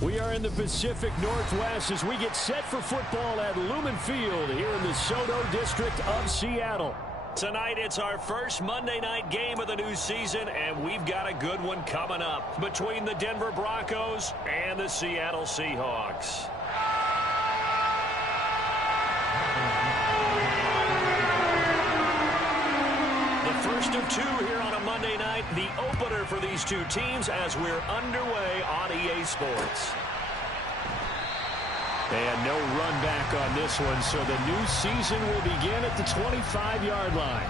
We are in the Pacific Northwest as we get set for football at Lumen Field here in the Soto District of Seattle. Tonight, it's our first Monday night game of the new season, and we've got a good one coming up between the Denver Broncos and the Seattle Seahawks. The first of two here on a Monday night, the opener for these two teams as we're underway on EA Sports. And no run back on this one, so the new season will begin at the 25-yard line.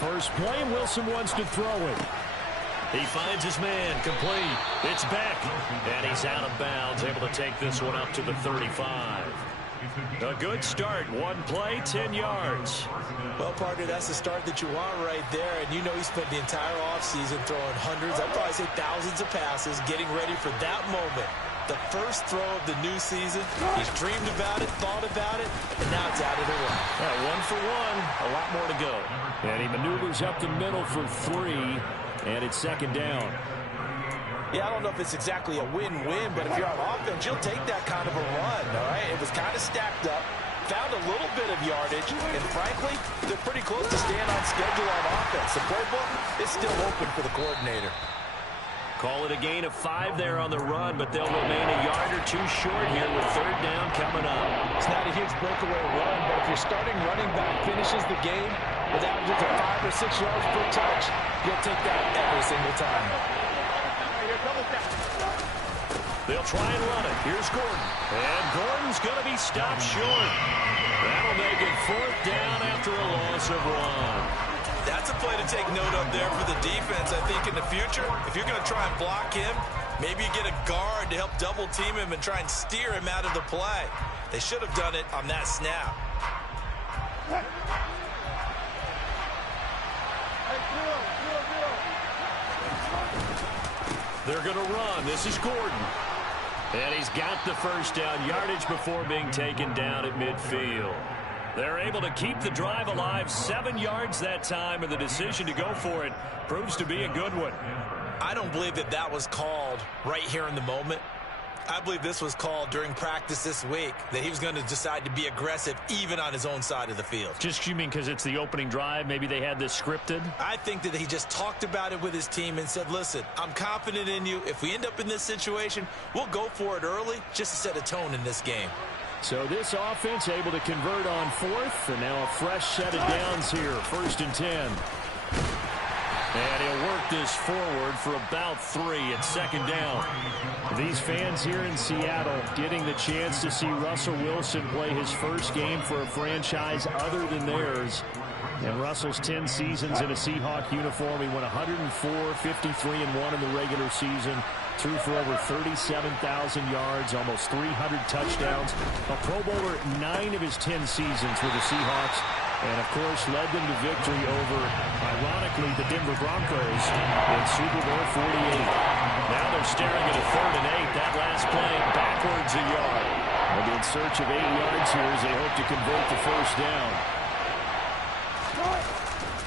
First play, Wilson wants to throw it. He finds his man, complete. It's back, and he's out of bounds, able to take this one up to the 35. A good start. One play, 10 yards. Well, partner, that's the start that you want right there, and you know he spent the entire offseason throwing hundreds, I'd probably say thousands of passes, getting ready for that moment. The first throw of the new season. He's dreamed about it, thought about it, and now it's out of the way. Yeah, 1 for 1, a lot more to go. And he maneuvers up the middle for 3. And it's second down. Yeah, I don't know if it's exactly a win-win, but if you're on offense, you'll take that kind of a run, all right? It was kind of stacked up, found a little bit of yardage, and frankly, they're pretty close to staying on schedule on offense. The playbook is still open for the coordinator. Call it a gain of 5 there on the run, but they'll remain a yard or two short here with third down coming up. It's not a huge breakaway run, but if your starting running back finishes the game with averages of 5 or 6 yards per touch, you'll take that every single time. They'll try and run it. Here's Gordon. And Gordon's going to be stopped short. That'll make it fourth down after a loss of 1. That's a play to take note of there for the defense. I think in the future, if you're going to try and block him, maybe you get a guard to help double team him and try and steer him out of the play. They should have done it on that snap. They're going to run. This is Gordon. And he's got the first down yardage before being taken down at midfield. They're able to keep the drive alive, 7 yards that time, and the decision to go for it proves to be a good one. I don't believe that that was called right here in the moment. I believe this was called during practice this week, that he was going to decide to be aggressive even on his own side of the field. Just, you mean because it's the opening drive? Maybe they had this scripted? I think that he just talked about it with his team and said, listen, I'm confident in you. If we end up in this situation, we'll go for it early just to set a tone in this game. So this offense able to convert on fourth, and now a fresh set of downs here, 1st and 10. And he'll work this forward for about 3 at second down. These fans here in Seattle getting the chance to see Russell Wilson play his first game for a franchise other than theirs. And Russell's 10 seasons in a Seahawk uniform. He went 104, 53-1 in the regular season. Threw for over 37,000 yards, almost 300 touchdowns. A Pro Bowler 9 of his 10 seasons with the Seahawks. And, of course, led them to victory over, ironically, the Denver Broncos in Super Bowl 48. Now they're staring at a 3rd and 8. That last play backwards a yard. They'll be in search of 8 yards here as they hope to convert the first down.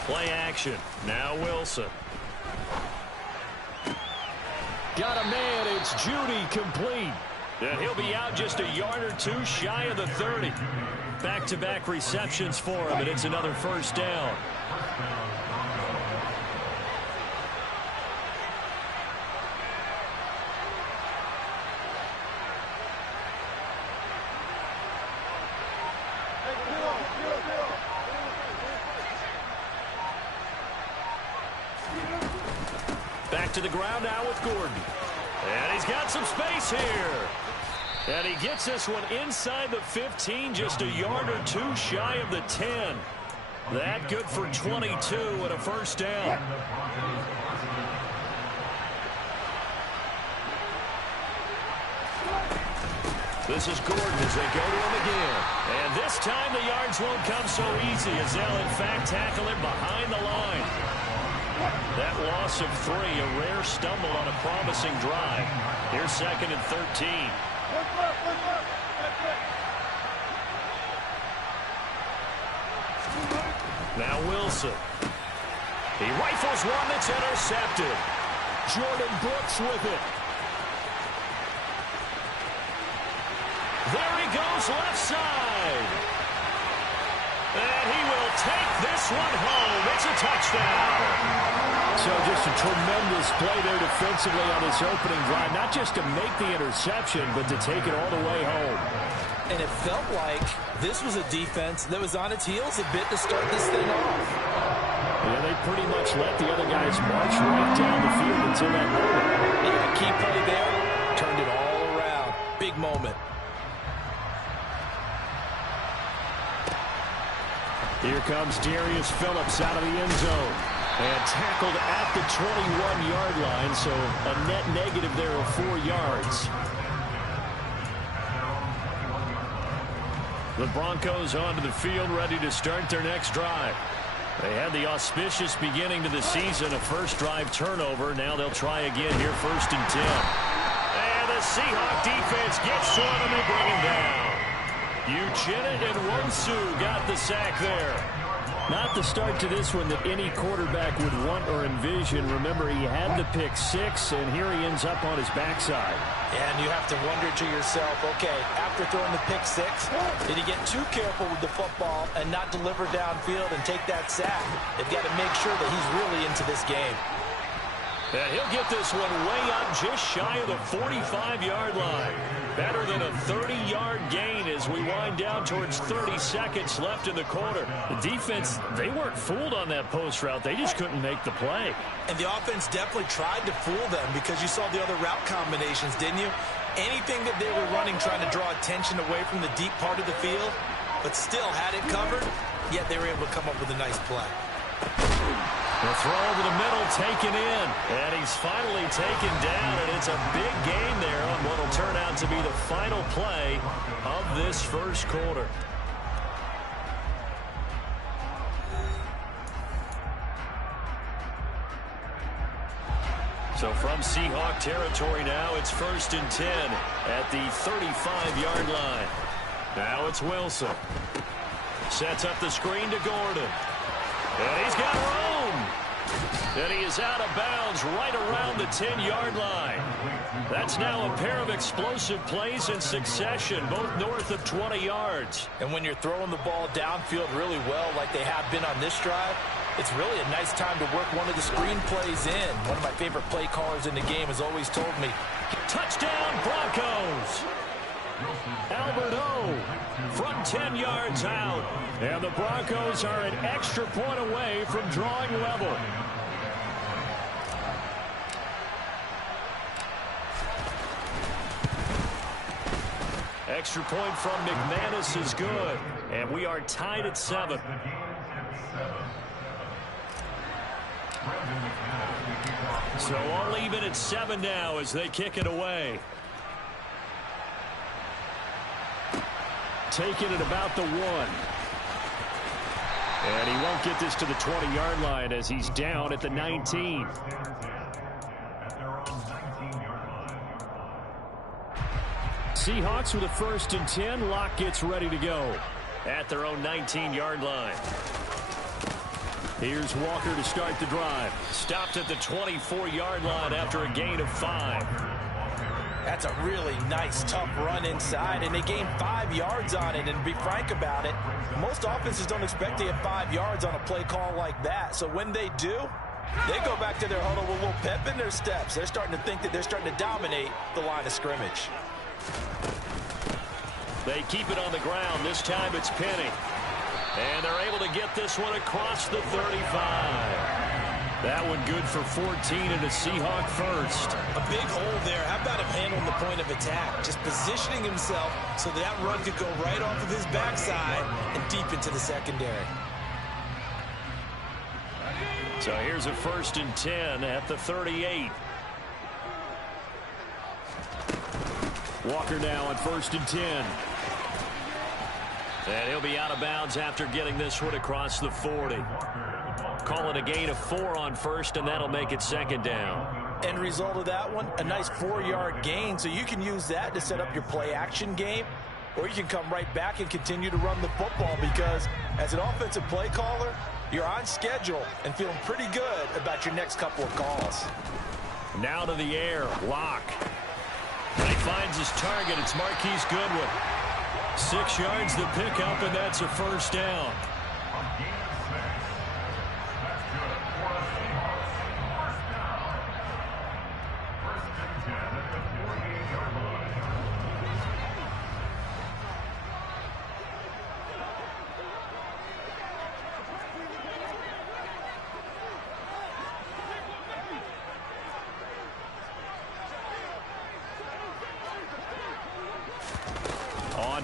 Play action. Now Wilson. Got a man. It's Judy complete. And he'll be out just a yard or 2 shy of the 30. Back-to-back receptions for him, and it's another first down. Back to the ground now with Gordon. And he's got some space here. And he gets this one inside the 15, just a yard or 2 shy of the 10. That good for 22 and a first down. This is Gordon as they go to him again. And this time the yards won't come so easy as they'll in fact tackle him behind the line. That loss of 3, a rare stumble on a promising drive. Here's 2nd and 13. Now Wilson. He rifles one that's intercepted. Jordan Brooks with it. There he goes left side. And he will take this one home. It's a touchdown. So just a tremendous play there defensively on this opening drive. Not just to make the interception, but to take it all the way home. And it felt like this was a defense that was on its heels a bit to start this thing off. Yeah, they pretty much let the other guys march right down the field until that moment. Yeah, key play there. Turned it all around. Big moment. Here comes Darius Phillips out of the end zone. And tackled at the 21-yard line, so a net negative there of 4 yards. The Broncos onto the field, ready to start their next drive. They had the auspicious beginning to the season, a first drive turnover. Now they'll try again here, 1st and 10. And the Seahawk defense gets to him, and they bring him down. Uchenna and Wonsu got the sack there. Not the start to this one that any quarterback would want or envision. Remember, he had the pick 6, and here he ends up on his backside. And you have to wonder to yourself, okay, after throwing the pick 6, did he get too careful with the football and not deliver downfield and take that sack? They've got to make sure that he's really into this game. And he'll get this one way up just shy of the 45-yard line. Better than a 30-yard gain as we wind down towards 30 seconds left in the quarter. The defense, they weren't fooled on that post route. They just couldn't make the play. And the offense definitely tried to fool them because you saw the other route combinations, didn't you? Anything that they were running trying to draw attention away from the deep part of the field, but still had it covered, yet they were able to come up with a nice play. The throw over the middle taken in. And he's finally taken down, and it's a big gain there on what will turn out to be the final play of this first quarter. So from Seahawk territory now, it's 1st and 10 at the 35-yard line. Now it's Wilson. Sets up the screen to Gordon. And he's got room. And he is out of bounds right around the 10-yard line. That's now a pair of explosive plays in succession, both north of 20 yards. And when you're throwing the ball downfield really well like they have been on this drive, it's really a nice time to work one of the screen plays in. One of my favorite play callers in the game has always told me, touchdown Broncos! Albert O, front 10 yards out. And the Broncos are an extra point away from drawing level. Extra point from McManus is good. And we are tied at 7. So all even at 7 now as they kick it away. Taking it about the 1. And he won't get this to the 20-yard line as he's down at the 19. Seahawks with a 1st and 10. Locke gets ready to go at their own 19-yard line. Here's Walker to start the drive. Stopped at the 24-yard line after a gain of 5. That's a really nice, tough run inside, and they gained 5 yards on it. And to be frank about it, most offenses don't expect to get 5 yards on a play call like that. So when they do, they go back to their huddle with a little pep in their steps. They're starting to think that they're starting to dominate the line of scrimmage. They keep it on the ground. This time it's Penny. And they're able to get this one across the 35. That one good for 14 and a Seahawk first. A big hole there. How about him handling the point of attack? Just positioning himself so that run could go right off of his backside and deep into the secondary. So here's a 1st and 10 at the 38. Walker now on 1st and 10. And he'll be out of bounds after getting this one across the 40. Call it a gain of 4 on first, and that'll make it second down. End result of that one, a nice 4-yard gain, so you can use that to set up your play-action game, or you can come right back and continue to run the football because as an offensive play caller, you're on schedule and feeling pretty good about your next couple of calls. Now to the air, Locke. And he finds his target. It's Marquise Goodwin. 6 yards to pick up, and that's a first down.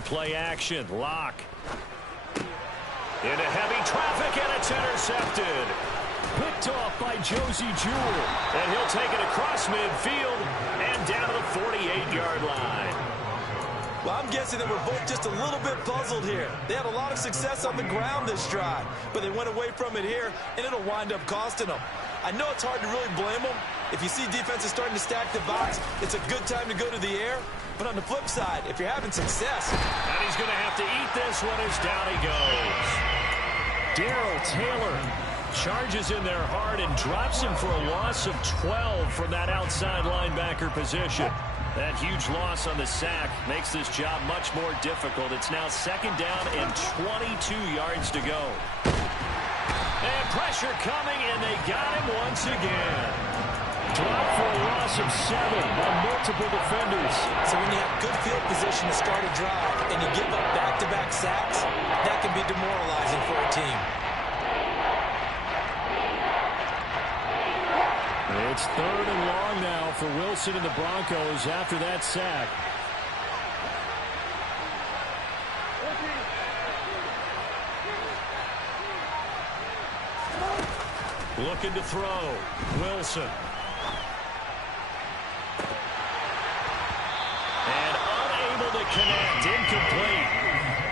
Play action. Locke. Into heavy traffic, and it's intercepted. Picked off by Josie Jewell. And he'll take it across midfield and down to the 48-yard line. Well, I'm guessing that we're both just a little bit puzzled here. They had a lot of success on the ground this drive, but they went away from it here, and it'll wind up costing them. I know it's hard to really blame them. If you see defenses starting to stack the box, it's a good time to go to the air. But on the flip side, if you're having success... And he's going to have to eat this one as down he goes. Darrell Taylor charges in there hard and drops him for a loss of 12 from that outside linebacker position. That huge loss on the sack makes this job much more difficult. It's now second down and 22 yards to go. And pressure coming, and they got him once again. Drop for a loss of 7 on multiple defenders. So when you have good field position to start a drive and you give up back-to-back sacks, that can be demoralizing for a team. It's 3rd and long now for Wilson and the Broncos after that sack. Looking to throw. Wilson. And unable to connect. Incomplete.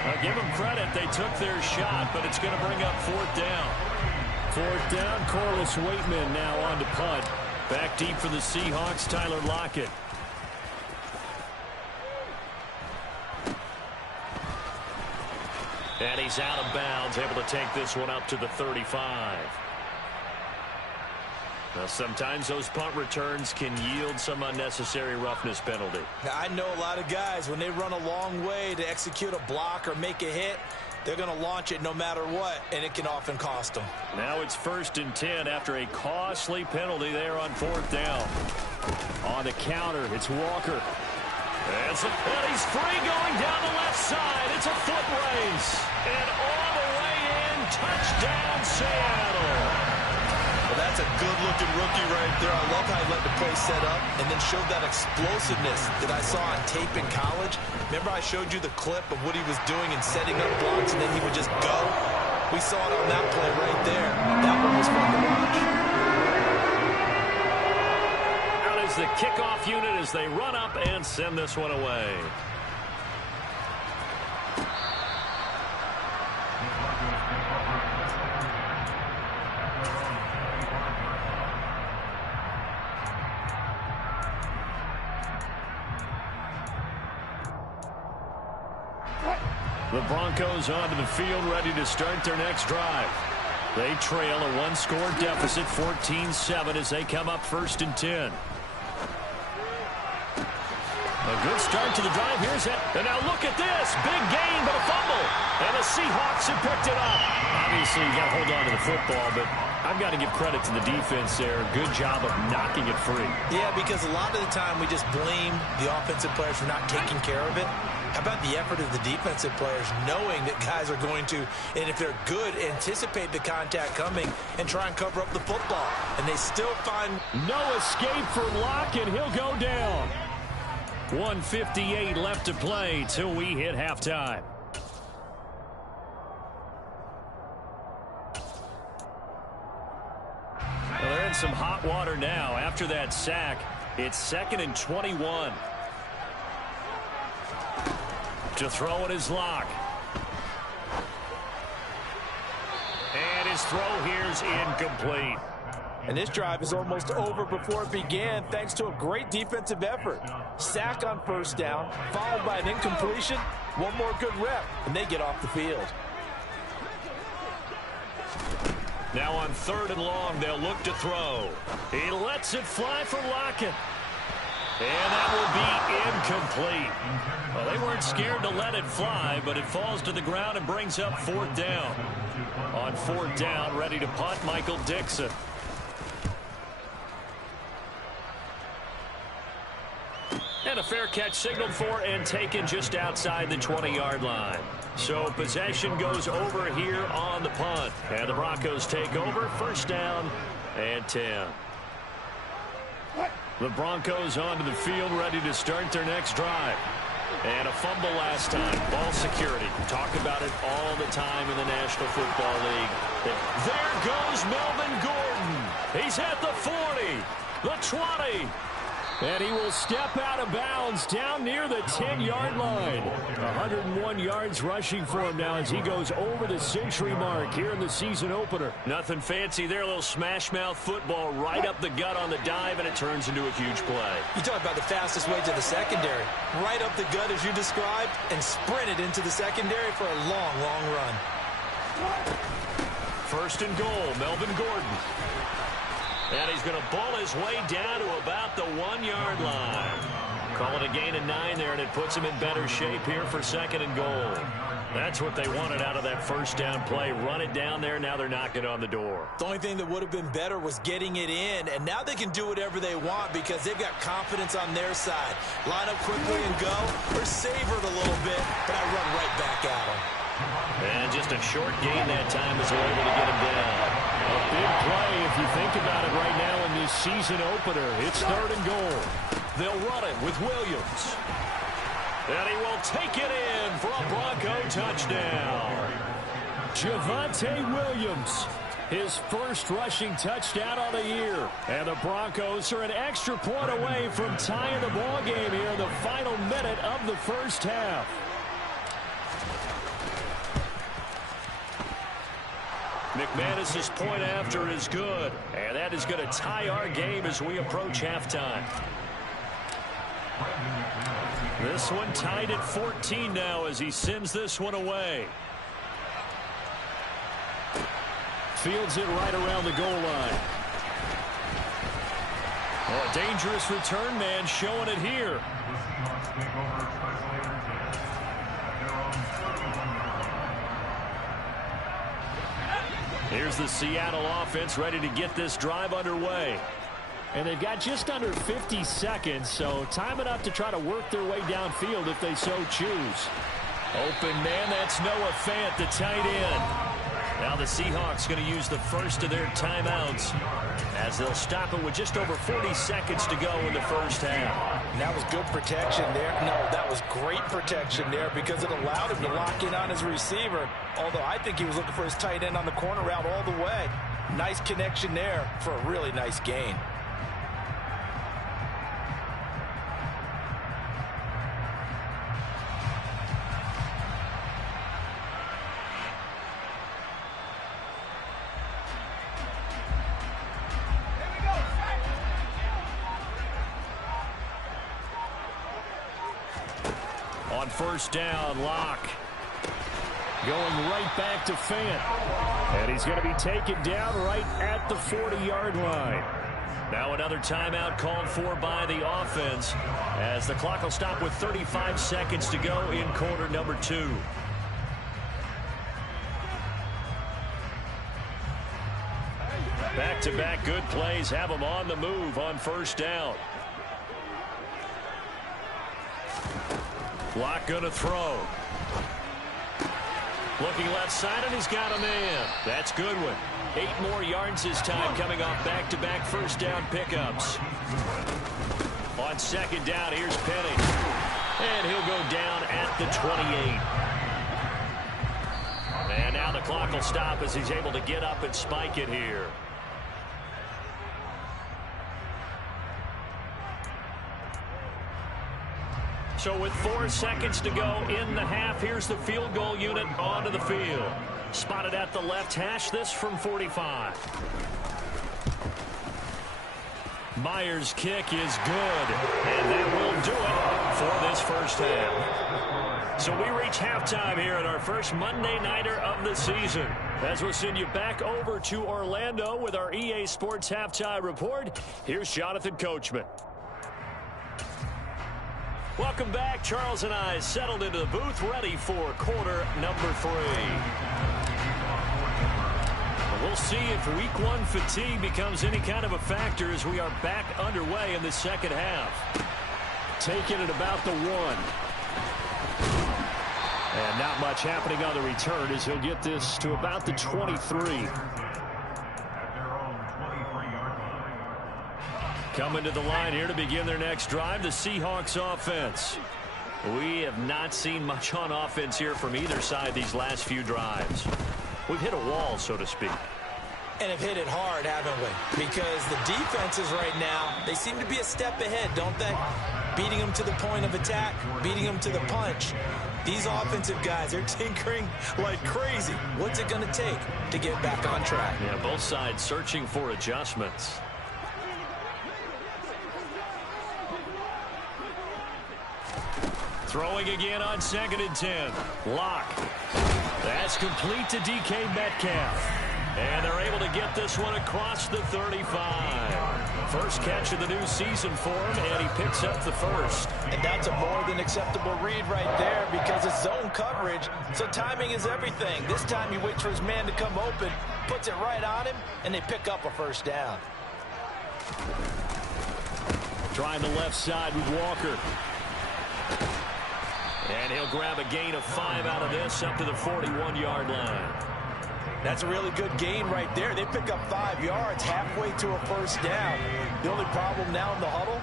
I'll give them credit. They took their shot, but it's going to bring up 4th down. 4th down, Corliss Waitman now on to punt. Back deep for the Seahawks, Tyler Lockett. And he's out of bounds, able to take this one up to the 35. Now, sometimes those punt returns can yield some unnecessary roughness penalty. Now, I know a lot of guys, when they run a long way to execute a block or make a hit, they're going to launch it no matter what, and it can often cost them. Now it's 1st and 10 after a costly penalty there on 4th down. On the counter, it's Walker. And he's free going down the left side. It's a foot race. And all the way in, touchdown Seattle. Well, that's a good-looking rookie right there. I love how he let the play set up and then showed that explosiveness that I saw on tape in college. Remember I showed you the clip of what he was doing and setting up blocks, and then he would just go? We saw it on that play right there. That one was fun to watch. Out is the kickoff unit as they run up and send this one away. The Broncos onto the field, ready to start their next drive. They trail a 1-score deficit, 14-7, as they come up 1st and 10. A good start to the drive. Here's it. And now look at this. Big gain, but a fumble. And the Seahawks have picked it up. Obviously, you got to hold on to the football, but I've got to give credit to the defense there. Good job of knocking it free. Yeah, because a lot of the time we just blame the offensive players for not taking care of it. How about the effort of the defensive players knowing that guys are going to, and if they're good, anticipate the contact coming and try and cover up the football. And they still find no escape for Locke, and he'll go down. 1:58 left to play till we hit halftime. Well, they're in some hot water now. After that sack, it's 2nd and 21. To throw it is Locke. And his his throw here's incomplete. And this drive is almost over before it began thanks to a great defensive effort. Sack on first down, followed by an incompletion. One more good rep, and they get off the field. Now on 3rd and long, they'll look to throw. He lets it fly for Lockett. And that will be incomplete. Well, they weren't scared to let it fly, but it falls to the ground and brings up 4th down. On 4th down, ready to punt, Michael Dixon. And a fair catch signaled for and taken just outside the 20-yard line. So possession goes over here on the punt. And the Broncos take over, 1st down and 10. The Broncos onto the field, ready to start their next drive. And a fumble last time. Ball security. Talk about it all the time in the National Football League. There goes Melvin Gordon. He's at the 40, the 20. And he will step out of bounds down near the 10-yard line. 101 yards rushing for him now as he goes over the century mark here in the season opener. Nothing fancy there. A little smash-mouth football right up the gut on the dive, and it turns into a huge play. You talk about the fastest way to the secondary. Right up the gut as you described and sprinted into the secondary for a long, long run. 1st and goal, Melvin Gordon. And he's going to ball his way down to about the 1-yard line. Call it a gain of 9 there, and it puts him in better shape here for 2nd and goal. That's what they wanted out of that 1st down play. Run it down there. Now they're knocking on the door. The only thing that would have been better was getting it in, and now they can do whatever they want because they've got confidence on their side. Line up quickly and go, or savor it a little bit, but I run right back at them. And just a short gain that time as they're able to get him down. A big play if you think about it right now in this season opener. It's 3rd and goal. They'll run it with Williams. And he will take it in for a Bronco touchdown. Javonte Williams, his 1st rushing touchdown of the year. And the Broncos are an extra point away from tying the ball game here in the final minute of the 1st half. McManus's point after is good, and that is going to tie our game as we approach halftime. This one tied at 14 now as he sends this one away. Fields it right around the goal line. Oh, a dangerous return man showing it here. Here's the Seattle offense ready to get this drive underway. And they've got just under 50 seconds, so time enough to try to work their way downfield if they so choose. Open man, that's Noah Fant, the tight end. Now the Seahawks going to use the first of their timeouts as they'll stop it with just over 40 seconds to go in the 1st half. And that was good protection there. No, that was great protection there because it allowed him to lock in on his receiver, although I think he was looking for his tight end on the corner route all the way. Nice connection there for a really nice gain. On 1st down, Locke going right back to Fant. And he's going to be taken down right at the 40-yard line. Now another timeout called for by the offense as the clock will stop with 35 seconds to go in quarter number 2. Back-to-back good plays have them on the move on 1st down. Locke going to throw. Looking left side, and he's got a man. That's Goodwin. 8 more yards this time coming off back-to-back 1st down pickups. On 2nd down, here's Penny. And he'll go down at the 28. And now the clock will stop as he's able to get up and spike it here. So with 4 seconds to go in the half, here's the field goal unit onto the field. Spotted at the left hash, this from 45. Myers' kick is good, and that will do it for this first half. So we reach halftime here at our first Monday Nighter of the season. As we'll send you back over to Orlando with our EA Sports Halftime Report, here's Jonathan Coachman. Welcome back. Charles and I settled into the booth, ready for quarter number 3. We'll see if week 1 fatigue becomes any kind of a factor as we are back underway in the second half. Taking it about the 1. And not much happening on the return as he'll get this to about the 23. Coming to the line here to begin their next drive, the Seahawks offense. We have not seen much on offense here from either side these last few drives. We've hit a wall, so to speak. And have hit it hard, haven't we? Because the defenses right now, they seem to be a step ahead, don't they? Beating them to the point of attack, beating them to the punch. These offensive guys, they're tinkering like crazy. What's it going to take to get back on track? Yeah, both sides searching for adjustments. Throwing again on 2nd and 10. Lock. That's complete to DK Metcalf. And they're able to get this one across the 35. First catch of the new season for him, and he picks up the first. And that's a more than acceptable read right there because it's zone coverage, so timing is everything. This time he waits for his man to come open, puts it right on him, and they pick up a first down. Trying the left side with Walker. And he'll grab a gain of 5 out of this up to the 41-yard line. That's a really good gain right there. They pick up 5 yards halfway to a first down. The only problem now in the huddle,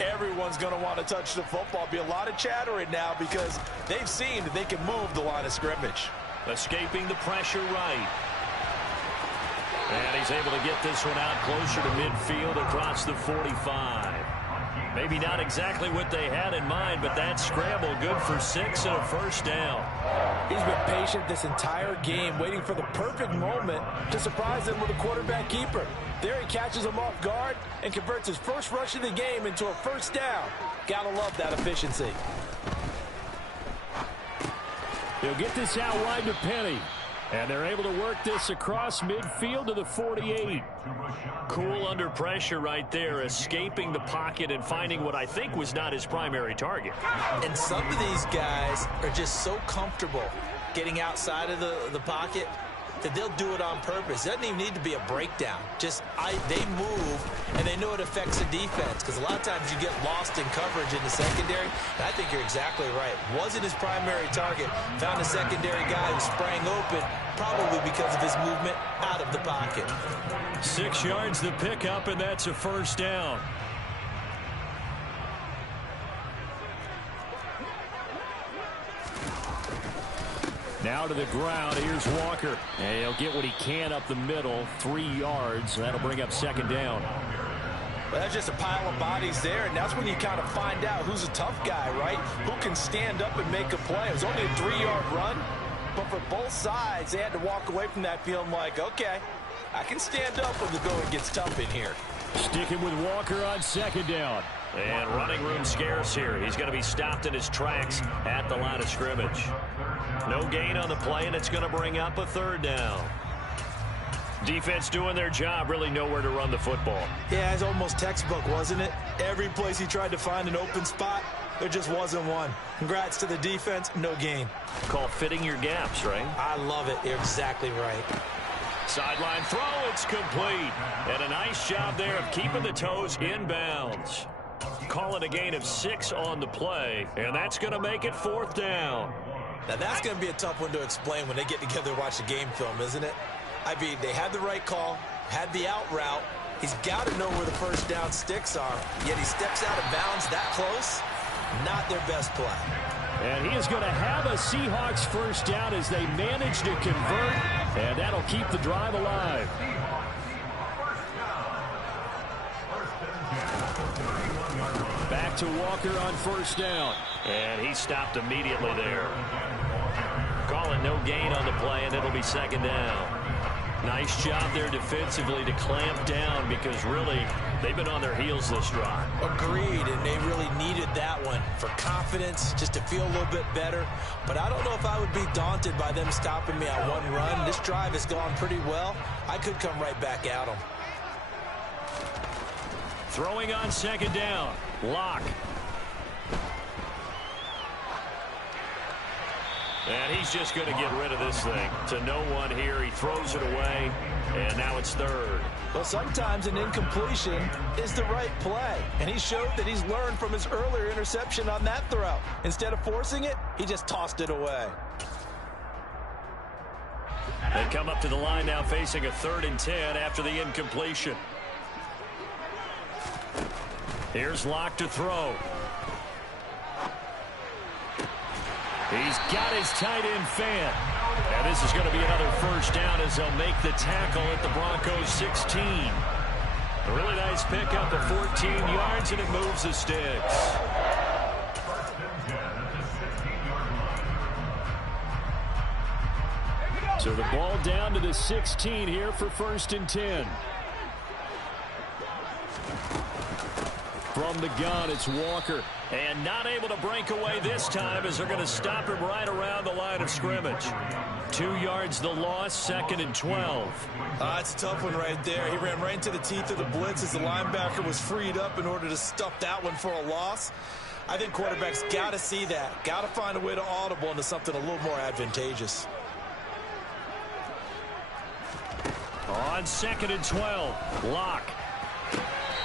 everyone's going to want to touch the football. Be a lot of chattering now because they've seen that they can move the line of scrimmage. Escaping the pressure right. And he's able to get this one out closer to midfield across the 45. Maybe not exactly what they had in mind, but that scramble good for 6 and a first down. He's been patient this entire game, waiting for the perfect moment to surprise them with a quarterback keeper. There he catches him off guard and converts his first rush of the game into a first down. Gotta love that efficiency. He'll get this out wide to Penny. And they're able to work this across midfield to the 48. Cool under pressure right there, escaping the pocket and finding what I think was not his primary target. And some of these guys are just so comfortable getting outside of the pocket that they'll do it on purpose. It doesn't even need to be a breakdown. Just they move, and they know it affects the defense because a lot of times you get lost in coverage in the secondary, and I think you're exactly right. Wasn't his primary target. Found a secondary guy who sprang open, probably because of his movement out of the pocket. 6 yards the pickup, and that's a first down. Now to the ground. Here's Walker. And he'll get what he can up the middle. 3 yards. That'll bring up second down. Well, that's just a pile of bodies there, and that's when you kind of find out who's a tough guy, right? Who can stand up and make a play. It was only a 3-yard run, but for both sides, they had to walk away from that feeling like, okay, I can stand up when the going gets tough in here. Sticking with Walker on second down. And running room scarce here. He's going to be stopped in his tracks at the line of scrimmage. No gain on the play, and it's going to bring up a third down. Defense doing their job, really nowhere to run the football. Yeah, it's almost textbook, wasn't it? Every place he tried to find an open spot, there just wasn't one. Congrats to the defense, no gain. Call fitting your gaps, right? I love it. You're exactly right. Sideline throw, it's complete. And a nice job there of keeping the toes in bounds. Call it a gain of 6 on the play, and that's going to make it fourth down. Now, that's going to be a tough one to explain when they get together and watch the game film, isn't it? I mean, they had the right call, had the out route. He's got to know where the first down sticks are, yet he steps out of bounds that close. Not their best play. And he is going to have a Seahawks first down as they manage to convert, and that'll keep the drive alive. Back to Walker on first down. And he stopped immediately there. Call call it no gain on the play, and it'll be second down. Nice job there defensively to clamp down because really they've been on their heels this drive. Agreed, and they really needed that one for confidence, just to feel a little bit better. But I don't know if I would be daunted by them stopping me on one run. This drive has gone pretty well. I could come right back at them. Throwing on second down. Lock. And he's just going to get rid of this thing. To no one here. He throws it away, and now it's third. Well, sometimes an incompletion is the right play. And he showed that he's learned from his earlier interception on that throw. Instead of forcing it, he just tossed it away. They come up to the line now facing a 3rd and 10 after the incompletion. Here's Locke to throw. He's got his tight end fan. And this is going to be another first down as they'll make the tackle at the Broncos 16. A really nice pickup of 14 yards, and it moves the sticks. So the ball down to the 16 here for 1st and 10. From the gun, it's Walker. And not able to break away this time as they're going to stop him right around the line of scrimmage. 2 yards the loss, 2nd and 12. It's a tough one right there. He ran right into the teeth of the blitz as the linebacker was freed up in order to stuff that one for a loss. I think quarterbacks got to see that. Got to find a way to audible into something a little more advantageous. On 2nd and 12, Locke.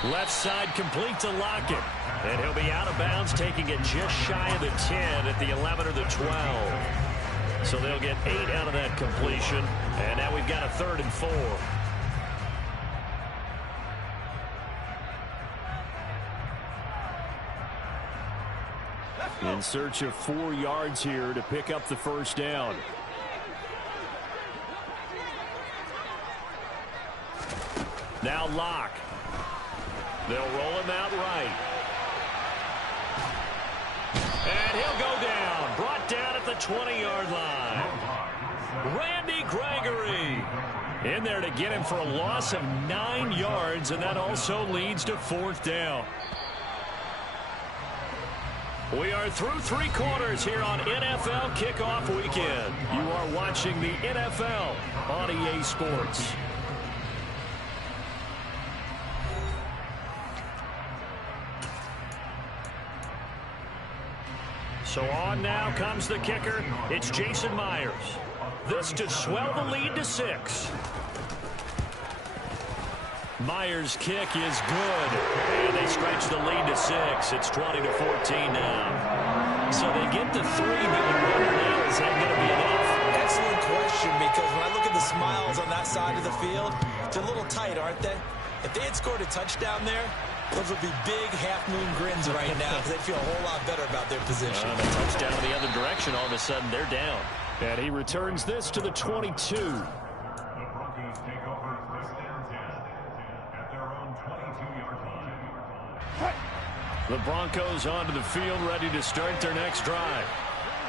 Left side complete to Lockett. And he'll be out of bounds, taking it just shy of the 10 at the 11 or the 12. So they'll get 8 out of that completion. And now we've got a 3rd and 4. In search of 4 yards here to pick up the first down. Now Locke. They'll roll him out right. And he'll go down. Brought down at the 20-yard line. Randy Gregory in there to get him for a loss of 9 yards, and that also leads to 4th down. We are through 3 quarters here on NFL Kickoff Weekend. You are watching the NFL on EA Sports. So on now comes the kicker. It's Jason Myers. This to swell the lead to 6. Myers' kick is good. And they stretch the lead to 6. It's 20-14 now. So they get the 3, but you wonder now, is that going to be enough? Excellent question, because when I look at the smiles on that side of the field, it's a little tight, aren't they? If they had scored a touchdown there, those would be big half-moon grins right now because they'd feel a whole lot better about their position. A touchdown in the other direction, all of a sudden they're down. And he returns this to the 22. The Broncos onto the field, ready to start their next drive.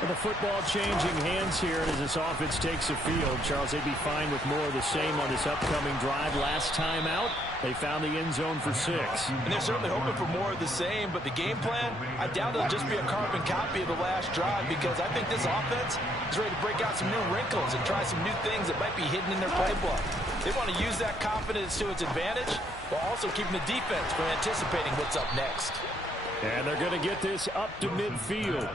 With the football changing hands here as this offense takes the field. Charles, they'd be fine with more of the same on this upcoming drive. Last time out, they found the end zone for 6. And they're certainly hoping for more of the same, but the game plan, I doubt it'll just be a carbon copy of the last drive, because I think this offense is ready to break out some new wrinkles and try some new things that might be hidden in their playbook. They want to use that confidence to its advantage while also keeping the defense from anticipating what's up next. And they're going to get this up to midfield.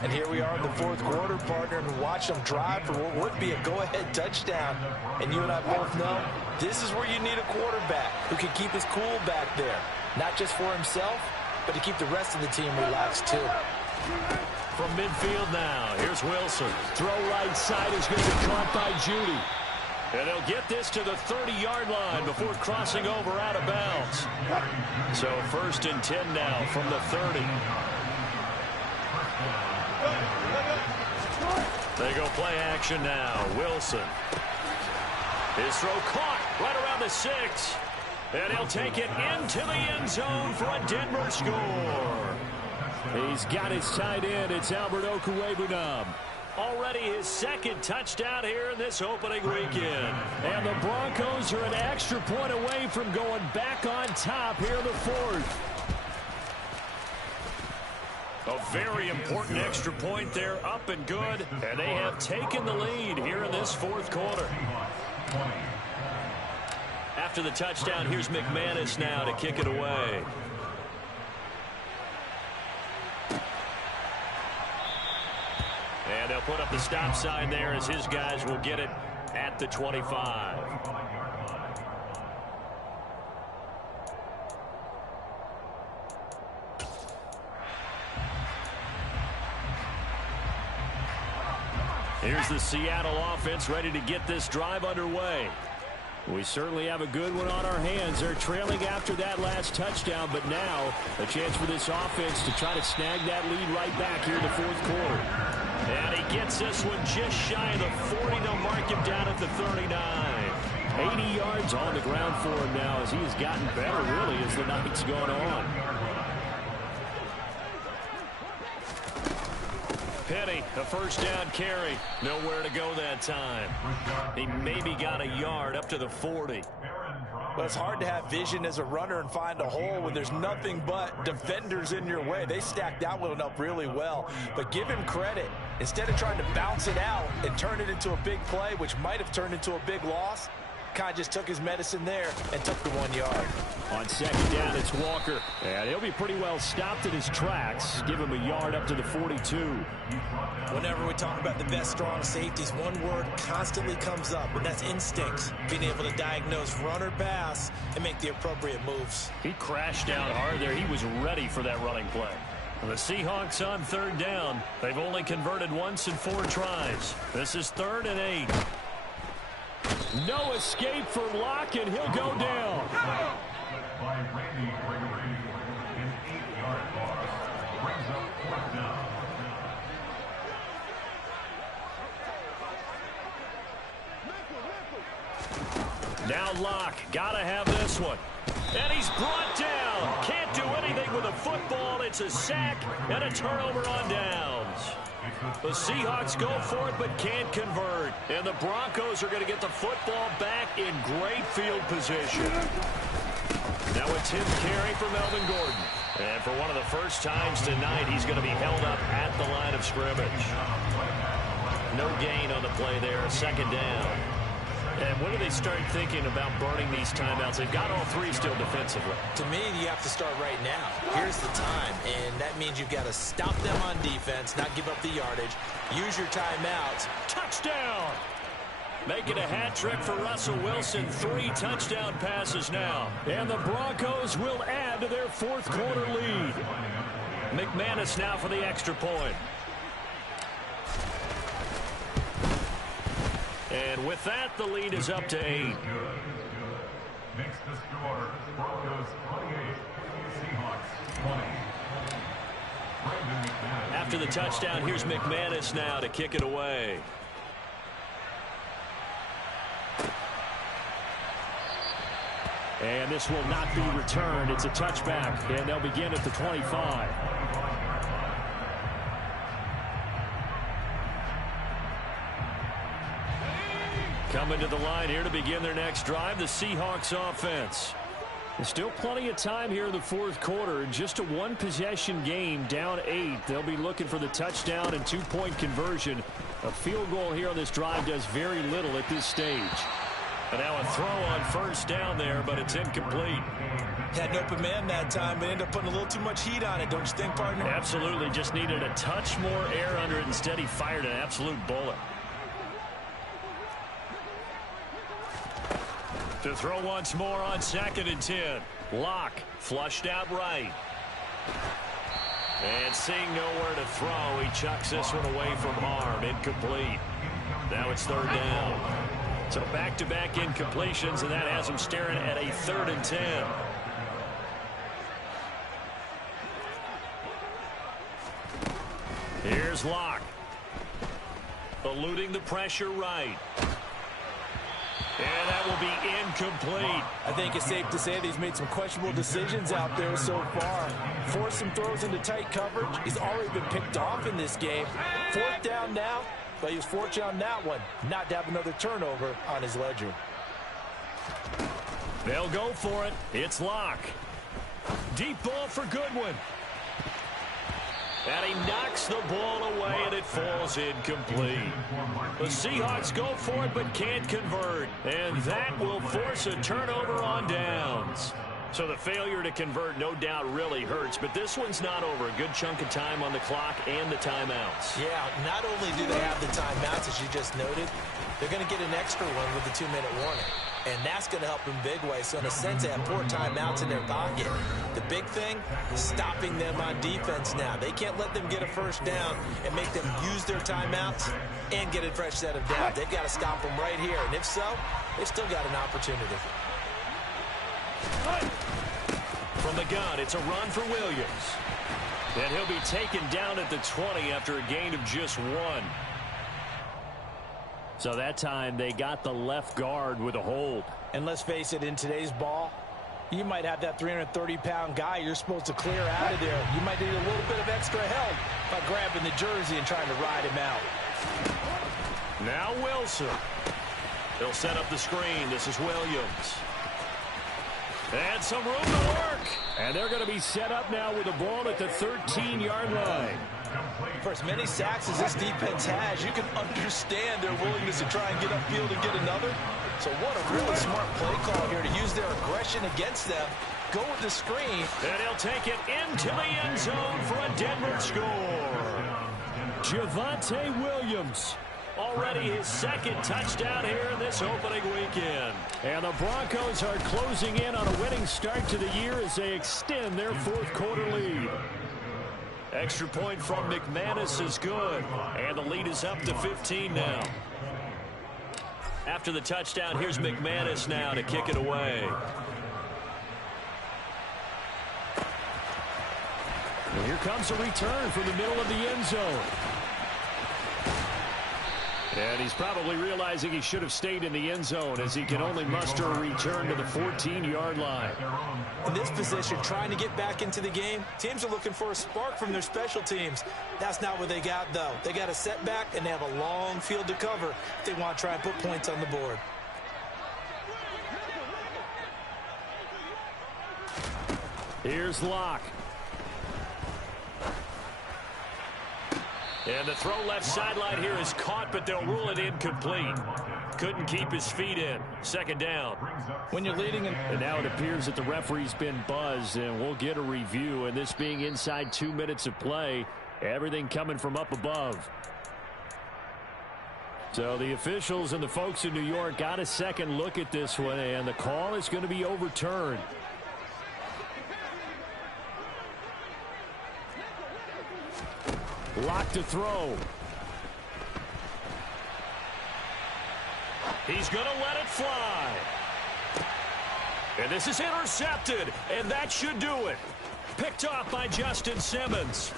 And here we are in the 4th quarter, partner, and watch them drive for what would be a go-ahead touchdown. And you and I both know this is where you need a quarterback who can keep his cool back there. Not just for himself, but to keep the rest of the team relaxed too. From midfield now, here's Wilson. Throw right side is going to be caught by Judy. And they'll get this to the 30-yard line before crossing over out of bounds. So 1st and 10 now from the 30. They go play action now. Wilson. His throw caught right around the 6. And he'll take it into the end zone for a Denver score. He's got his tight end. It's Albert Okwuegbunam. Already his second touchdown here in this opening weekend. And the Broncos are an extra point away from going back on top here in the fourth. A very important extra point there, up and good. And they have taken the lead here in this fourth quarter. After the touchdown, here's McManus now to kick it away. And they'll put up the stop sign there as his guys will get it at the 25. Here's the Seattle offense ready to get this drive underway. We certainly have a good one on our hands. They're trailing after that last touchdown, but now a chance for this offense to try to snag that lead right back here in the fourth quarter. And he gets this one just shy of the 40. They'll mark him down at the 39. 80 yards on the ground for him now as he has gotten better, really, as the night's gone on. Penny, a first down carry. Nowhere to go that time. He maybe got a yard up to the 40. Well, it's hard to have vision as a runner and find a hole when there's nothing but defenders in your way. They stacked that one up really well. But give him credit. Instead of trying to bounce it out and turn it into a big play, which might have turned into a big loss, kind of just took his medicine there and took the 1 yard. On second down, it's Walker. And he'll be pretty well stopped in his tracks. Give him a yard up to the 42. Whenever we talk about the best strong safeties, one word constantly comes up, and that's instincts. Being able to diagnose run or pass and make the appropriate moves. He crashed down hard there. He was ready for that running play. The Seahawks on third down. They've only converted once in 4 tries. This is 3rd and 8. No escape for Locke, and he'll go down. Now Locke, gotta have this one. And he's brought down. Can't do anything with a football. It's a sack and a turnover on downs. The Seahawks go for it but can't convert. And the Broncos are going to get the football back in great field position. Now a 10th carry for Melvin Gordon. And for one of the first times tonight, he's going to be held up at the line of scrimmage. No gain on the play there, 2nd down. And when do they start thinking about burning these timeouts? They've got all 3 still defensively. To me, you have to start right now. Here's the time, and that means you've got to stop them on defense, not give up the yardage. Use your timeouts. Touchdown! Making a hat trick for Russell Wilson. 3 touchdown passes now. And the Broncos will add to their fourth quarter lead. McManus now for the extra point. And with that, the lead is up to 8. Next to score, Broncos 28, Seahawks 20. After the touchdown, here's McManus now to kick it away. And this will not be returned. It's a touchback, and they'll begin at the 25. Coming to the line here to begin their next drive, the Seahawks offense. There's still plenty of time here in the fourth quarter. Just a 1-possession game, down 8. They'll be looking for the touchdown and 2-point conversion. A field goal here on this drive does very little at this stage. And now a throw on first down there, but it's incomplete. Had an open man that time, but ended up putting a little too much heat on it, don't you think, partner? Absolutely. Just needed a touch more air under it. Instead, he fired an absolute bullet. To throw once more on 2nd and 10. Locke flushed out right. And seeing nowhere to throw, he chucks this one away from harm. Incomplete. Now it's 3rd down. So back-to-back incompletions, and that has him staring at a 3rd and 10. Here's Locke. Eluding the pressure right. And that will be incomplete. I think it's safe to say that he's made some questionable decisions out there so far. Forced some throws into tight coverage. He's already been picked off in this game. 4th down now. But he was fortunate on that one, not to have another turnover on his ledger. They'll go for it. It's Locke. Deep ball for Goodwin. And he knocks the ball away, and it falls incomplete. The Seahawks go for it, but can't convert. And that will force a turnover on downs. So the failure to convert, no doubt, really hurts. But this one's not over. A good chunk of time on the clock and the timeouts. Yeah, not only do they have the timeouts, as you just noted, they're going to get an extra one with the 2-minute warning. And that's going to help in big way. So in a sense, they have 4 timeouts in their pocket. The big thing, stopping them on defense now. They can't let them get a first down and make them use their timeouts and get a fresh set of downs. They've got to stop them right here. And if so, they've still got an opportunity. From the gun, it's a run for Williams. And he'll be taken down at the 20 after a gain of just 1. So that time they got the left guard with a hold. And let's face it, in today's ball, you might have that 330-pound guy you're supposed to clear out of there. You might need a little bit of extra help by grabbing the jersey and trying to ride him out. Now Wilson. They'll set up the screen. This is Williams. And some room to work. And they're going to be set up now with the ball at the 13-yard line. For as many sacks as this defense has, you can understand their willingness to try and get upfield and get another. So what a really smart play call here to use their aggression against them. Go with the screen. And he'll take it into the end zone for a Denver score. Javonte Williams. Already his second touchdown here in this opening weekend. And the Broncos are closing in on a winning start to the year as they extend their fourth-quarter lead. Extra point from McManus is good. And the lead is up to 15 now. After the touchdown, here's McManus now to kick it away. And here comes a return from the middle of the end zone. And he's probably realizing he should have stayed in the end zone as he can only muster a return to the 14-yard line. In this position, trying to get back into the game, teams are looking for a spark from their special teams. That's not what they got, though. They got a setback, and they have a long field to cover if they want to try and put points on the board. Here's Locke. And the throw left sideline here is caught, but they'll rule it incomplete. Couldn't keep his feet in. Second down. When you're leading, and now it appears that the referee's been buzzed, and we'll get a review. And this being inside 2 minutes of play, everything coming from up above. So the officials and the folks in New York got a second look at this one, and the call is going to be overturned. Locke to throw. He's going to let it fly. And this is intercepted, and that should do it. Picked off by Justin Simmons.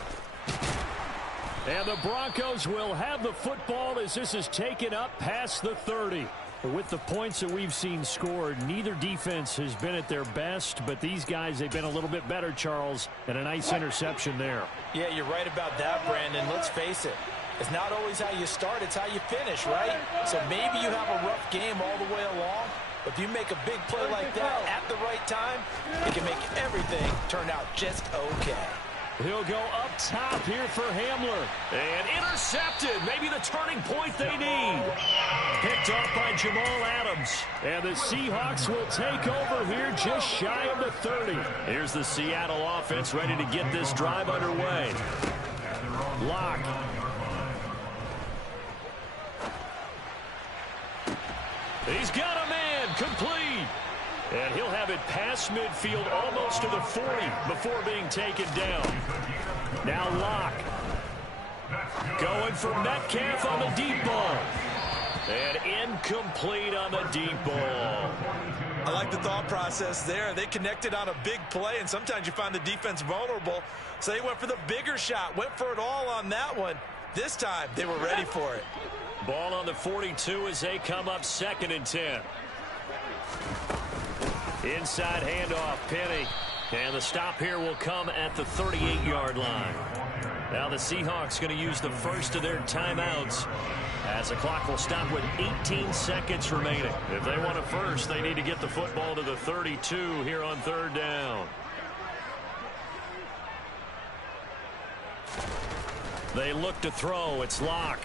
And the Broncos will have the football as this is taken up past the 30. With the points that we've seen scored, neither defense has been at their best, but these guys, they've been a little bit better, Charles, and a nice interception there. Yeah, you're right about that, Brandon. Let's face it. It's not always how you start, it's how you finish, right? So maybe you have a rough game all the way along, but if you make a big play like that at the right time, it can make everything turn out just okay. He'll go up top here for Hamler. And intercepted. Maybe the turning point they need. Picked off by Jamal Adams. And the Seahawks will take over here just shy of the 30. Here's the Seattle offense ready to get this drive underway. Locke. He's got a man. Complete. And he'll have it past midfield almost to the 40 before being taken down. Now Locke. Going for Metcalf on the deep ball. And incomplete on the deep ball. I like the thought process there. They connected on a big play, and sometimes you find the defense vulnerable. So they went for the bigger shot, went for it all on that one. This time, they were ready for it. Ball on the 42 as they come up 2nd and 10. Inside handoff, Penny. And the stop here will come at the 38-yard line. Now the Seahawks going to use the first of their timeouts as the clock will stop with 18 seconds remaining. If they want a first, they need to get the football to the 32 here on third down. They look to throw. It's Locke.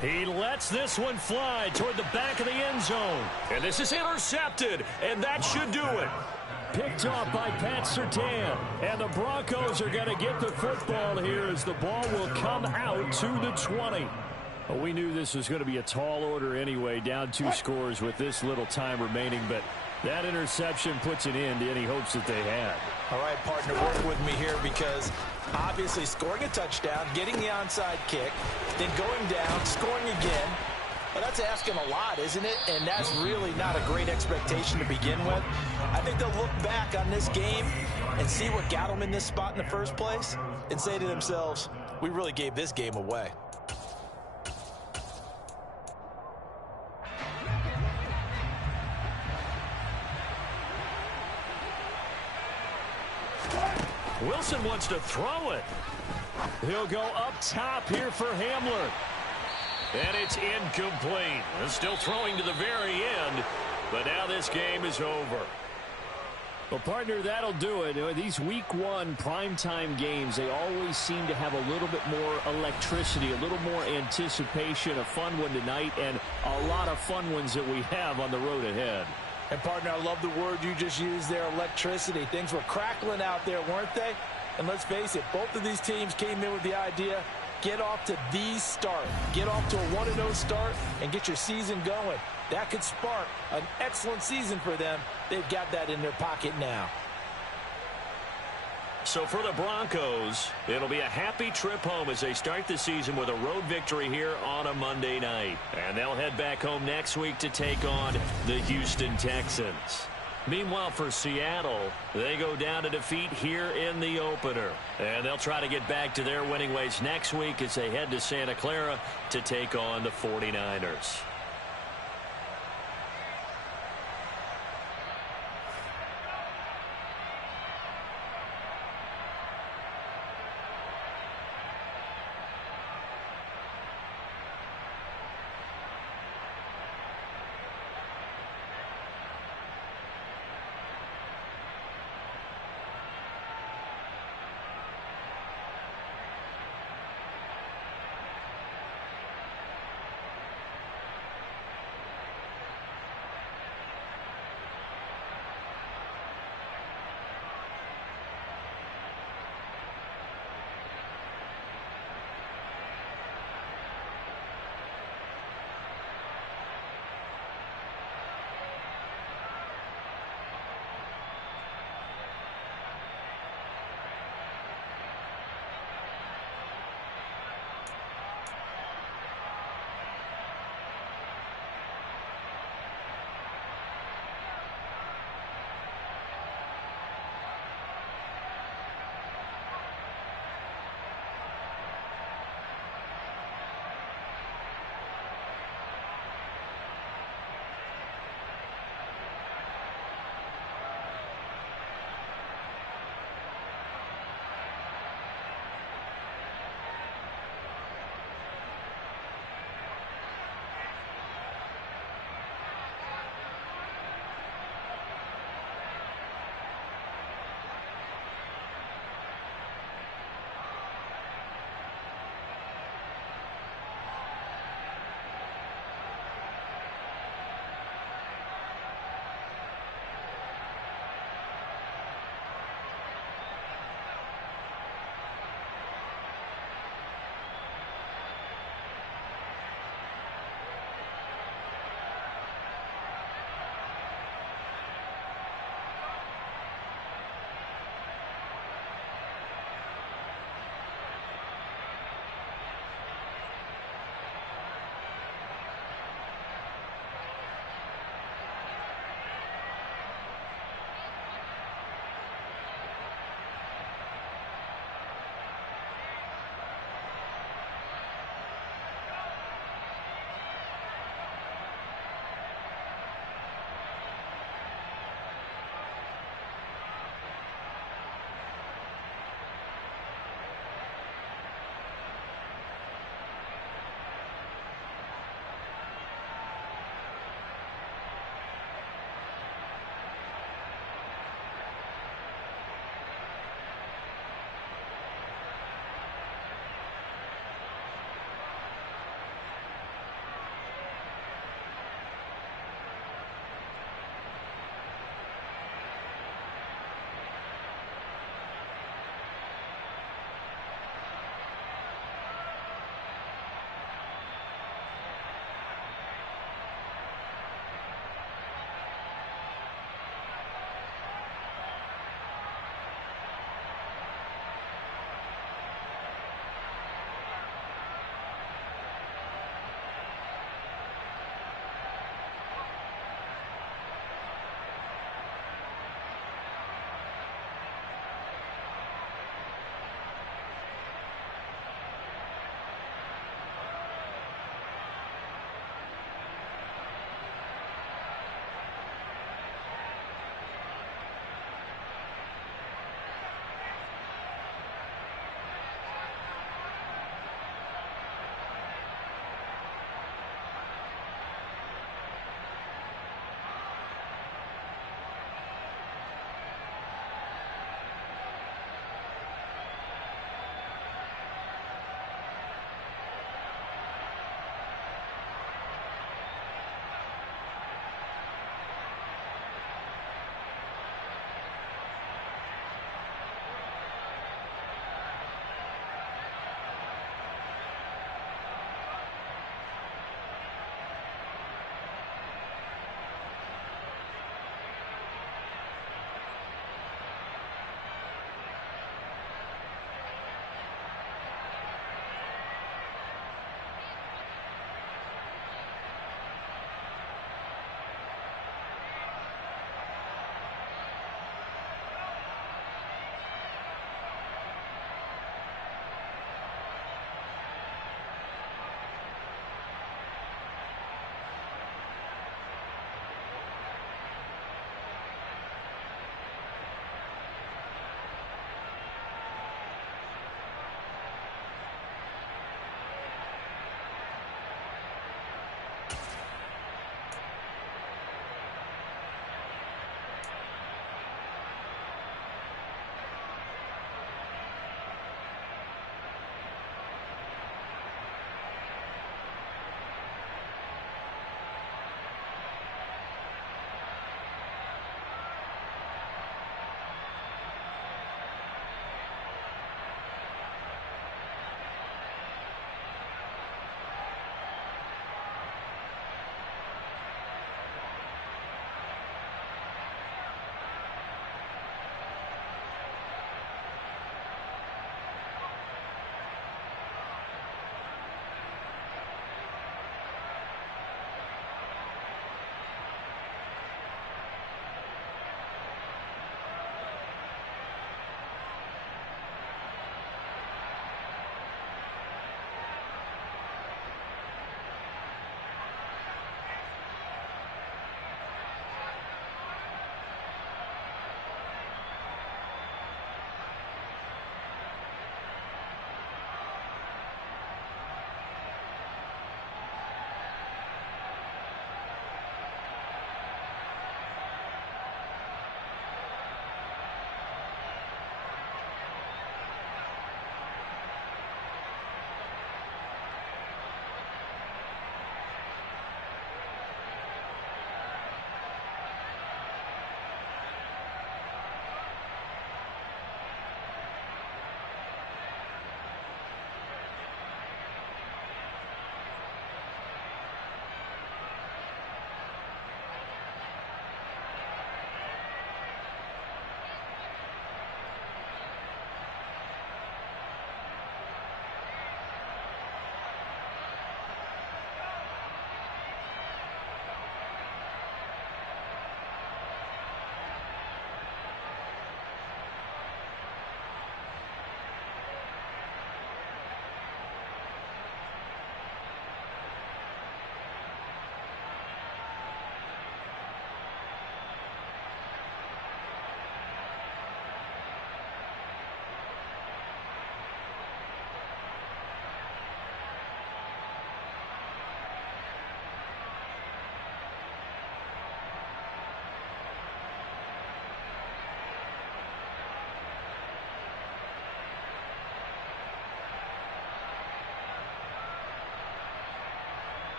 He lets this one fly toward the back of the end zone. And this is intercepted, and that should do it. Picked off by Pat Surtain. And the Broncos are going to get the football here as the ball will come out to the 20. Well, we knew this was going to be a tall order anyway, down 2 scores with this little time remaining, but that interception puts an end to any hopes that they had. All right, partner, work with me here because obviously scoring a touchdown, getting the onside kick, then going down, scoring again. Well, that's asking a lot, isn't it? And that's really not a great expectation to begin with. I think they'll look back on this game and see what got them in this spot in the first place and say to themselves, we really gave this game away. Wilson wants to throw it. He'll go up top here for Hamler. And it's incomplete. Still throwing to the very end, but now this game is over. Well, partner, that'll do it. These week 1 primetime games, they always seem to have a little bit more electricity, a little more anticipation. A fun one tonight, and a lot of fun ones that we have on the road ahead. And, partner, I love the word you just used there, electricity. Things were crackling out there, weren't they? And let's face it, both of these teams came in with the idea, get off to the start. Get off to a 1-0 start and get your season going. That could spark an excellent season for them. They've got that in their pocket now. So for the Broncos, it'll be a happy trip home as they start the season with a road victory here on a Monday night. And they'll head back home next week to take on the Houston Texans. Meanwhile, for Seattle, they go down to defeat here in the opener. And they'll try to get back to their winning ways next week as they head to Santa Clara to take on the 49ers.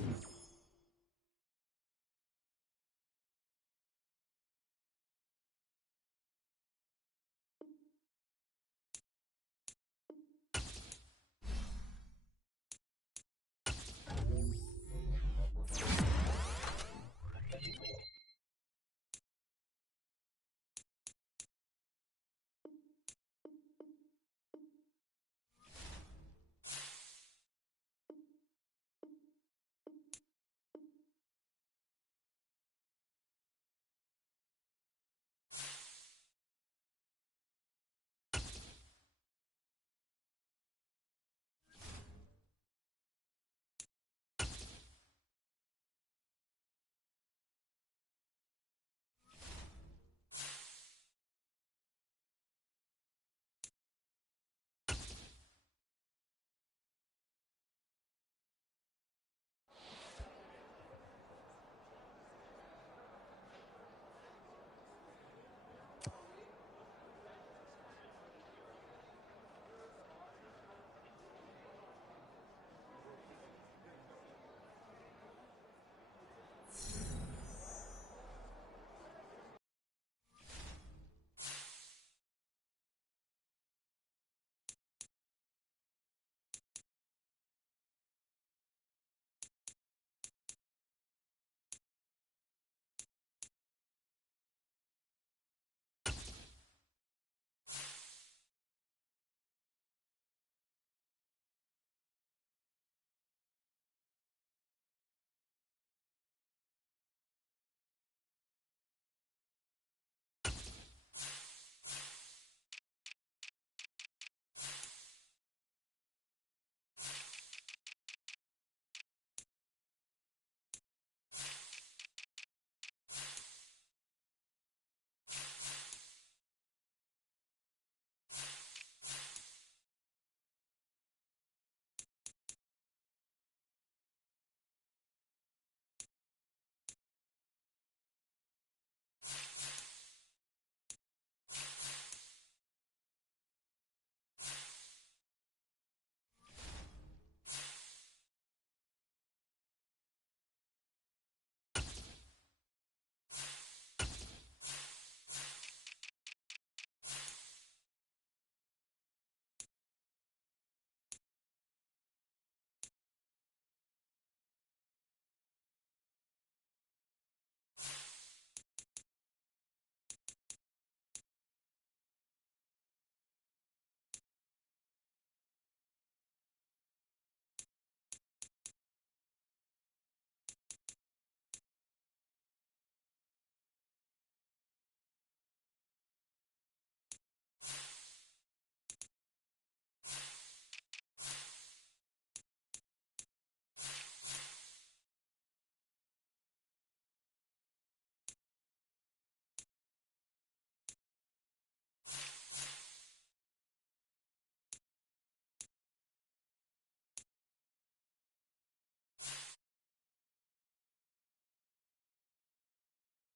it.